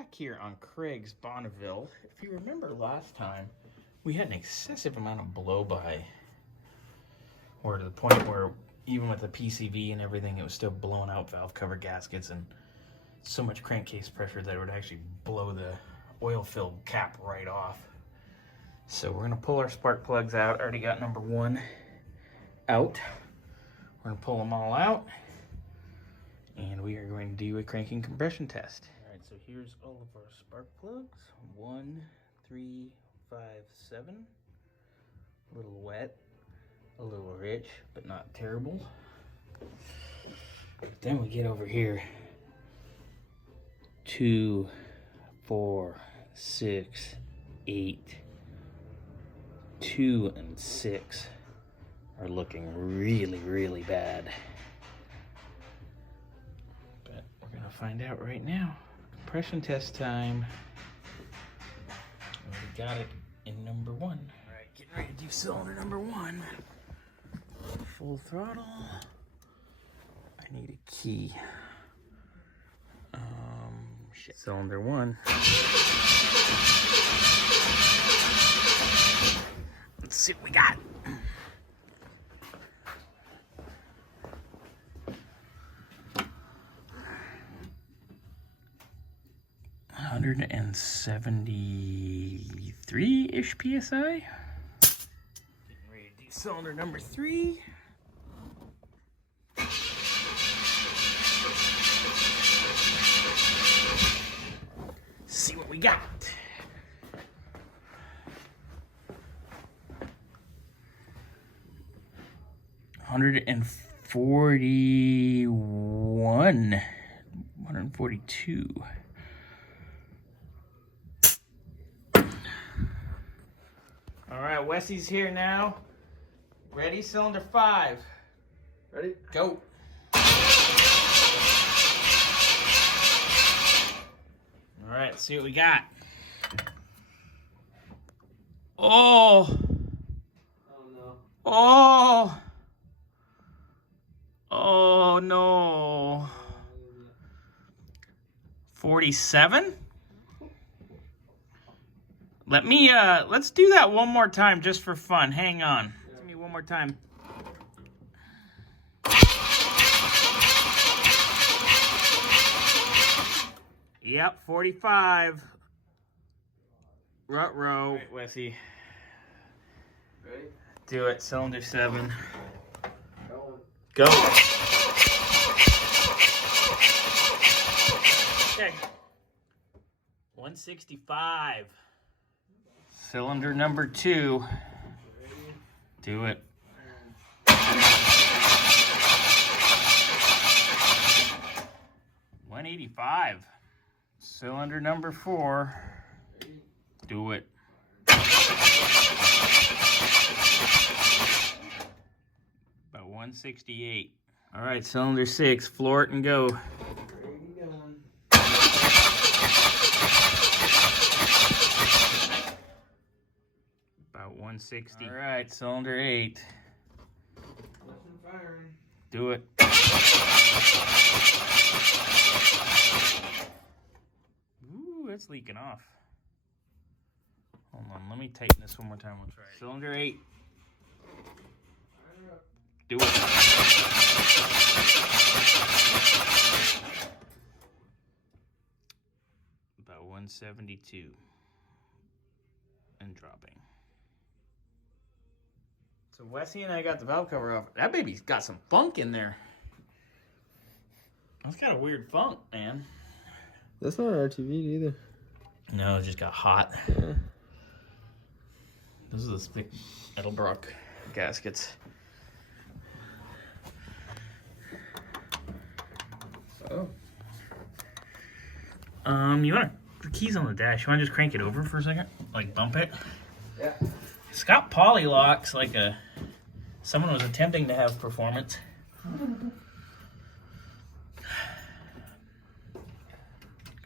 back here on Craig's Bonneville. If you remember last time, we had an excessive amount of blow-by, or to the point where even with the PCV and everything, it was still blowing out valve cover gaskets and so much crankcase pressure that it would actually blow the oil-filled cap right off. So we're gonna pull our spark plugs out. I already got number 1 out. We're gonna pull them all out, and we are going to do a cranking compression test. All right, so here's all of our spark plugs. 1, 3, 5, 7. A little wet, a little rich, but not terrible. But then we get over here. 2, 4, 6, 8. 2 and 6 are looking really, really bad. But we're gonna find out right now. Compression test time. We got it in number 1. All right, getting ready to do cylinder number 1. Full throttle. I need a key. Shit. Cylinder 1. Let's see what we got. $173-ish PSI. Getting ready to do cylinder number 3. See what we got. $142. All right, Wessy's here now. Ready? Cylinder 5. Ready? Go. All right, let's see what we got. Oh. Oh no. Oh. Oh no. 47? Let's do that one more time just for fun. Hang on. Give me one more time. Yep, 45. Rut-row. Right, Wessy. Ready? Do it. Cylinder 7. Go. Go. Okay. 165. Cylinder number 2. Do it. $185. Cylinder number 4. Do it. About 168. All right, cylinder 6. Floor it and go. About 160. All right, cylinder 8. Do it. Ooh, it's leaking off. Hold on, let me tighten this one more time. We'll try it. Cylinder 8. Do it. About 172. And dropping. So Wessy and I got the valve cover off. That baby's got some funk in there. That's got a weird funk, man. That's not RTV either. No, it just got hot. Yeah. Those are the big Edelbrock gaskets. Oh. You want the keys on the dash? You want to just crank it over for a second? Like bump it? Yeah. It's got poly locks, like someone was attempting to have performance. Go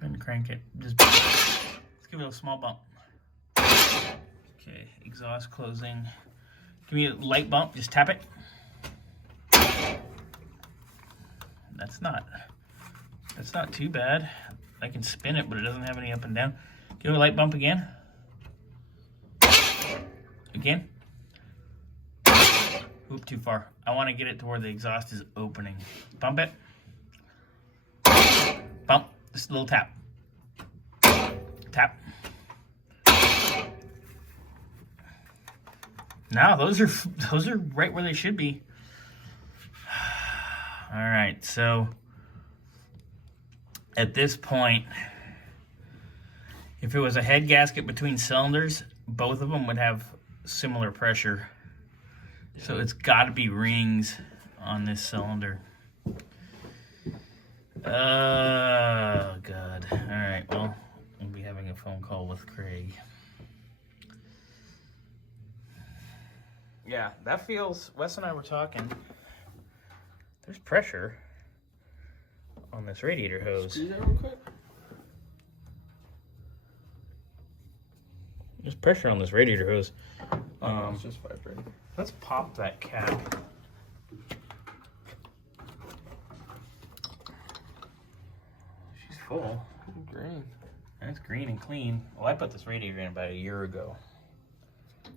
ahead and crank it. Just let's give it a small bump. Okay, exhaust closing. Give me a light bump, just tap it. That's not too bad. I can spin it, but it doesn't have any up and down. Give it a light bump again. Again. Oop, too far. I want to get it to where the exhaust is opening. Bump it. Bump. Just a little tap. Tap. Now those are right where they should be. All right, so at this point, if it was a head gasket between cylinders, both of them would have similar pressure. So it's got to be rings on this cylinder. Oh, God. All right, well, we'll be having a phone call with Craig. Yeah, that feels... Wes and I were talking. There's pressure on this radiator hose. Squeeze that real quick. There's pressure on this radiator hose. It's just vibrating. Let's pop that cap. She's full. Green. And it's green and clean. Well, I put this radiator in about a year ago.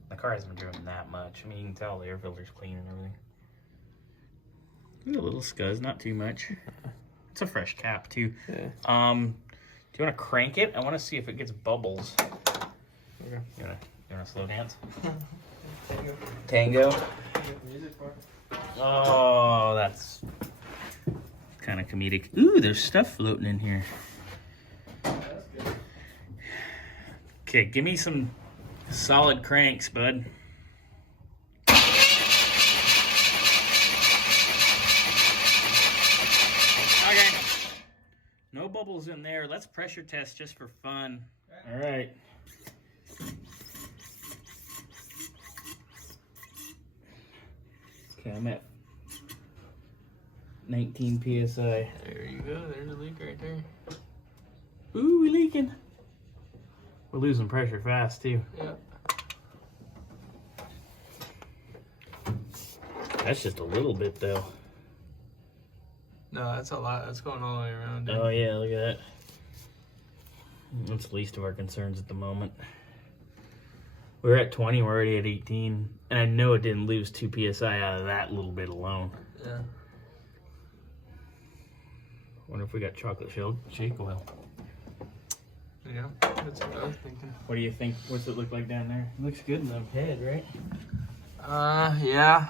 The car hasn't been driven that much. I mean, you can tell the air filter's clean and everything. A little scuzz, not too much. It's a fresh cap too. Yeah. Do you want to crank it? I want to see if it gets bubbles. Okay. You want to slow dance? Tango. Music for it. Oh, that's kind of comedic. Ooh, there's stuff floating in here. That's good. Okay, give me some solid cranks, bud. Okay. No bubbles in there. Let's pressure test just for fun. All right. Okay, I'm at 19 PSI. There you go. There's a leak right there. Ooh, we're leaking. We're losing pressure fast, too. Yeah. That's just a little bit, though. No, that's a lot. That's going all the way around. Dude. Oh, yeah, look at that. That's the least of our concerns at the moment. We're at 20, we're already at 18. And I know it didn't lose 2 PSI out of that little bit alone. Yeah. Wonder if we got chocolate shake oil. Yeah, that's what I was thinking. What do you think? What's it look like down there? It looks good in the head, right? Yeah.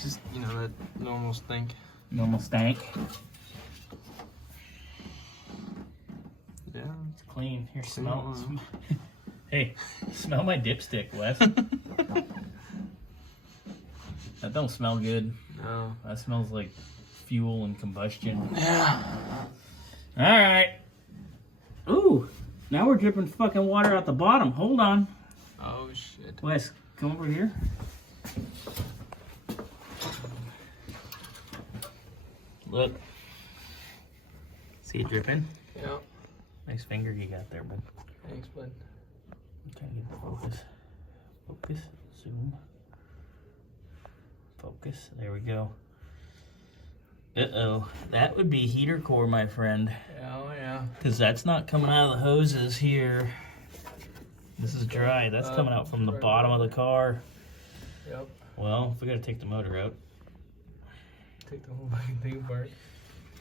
Just, that normal stink. Normal stank. Yeah. It's clean. Here, Clean smell. oil. Hey, smell my dipstick, Wes. That don't smell good. No. That smells like fuel and combustion. Yeah. All right. Ooh, now we're dripping fucking water out the bottom. Hold on. Oh, shit. Wes, come over here. Look. See it dripping? Yeah. Nice finger you got there, bud. Thanks, bud. I'm trying to get the focus. Focus. Zoom. Focus. There we go. Uh-oh. That would be heater core, my friend. Oh, yeah. Because that's not coming out of the hoses here. This is dry. That's coming out from the bottom of the car. Yep. Well, if we gotta take the motor out. Take the whole fucking thing apart.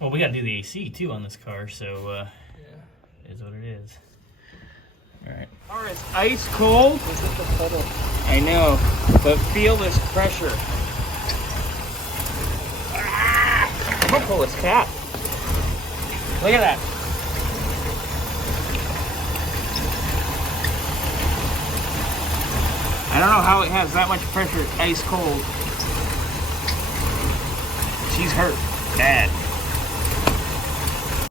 Well, we gotta do the AC too on this car, so Yeah. it is what it is. Alright. Car is ice cold. Look at the pedal. I know, but feel this pressure. I'm gonna pull this cap. Look at that. I don't know how it has that much pressure ice cold. She's hurt bad.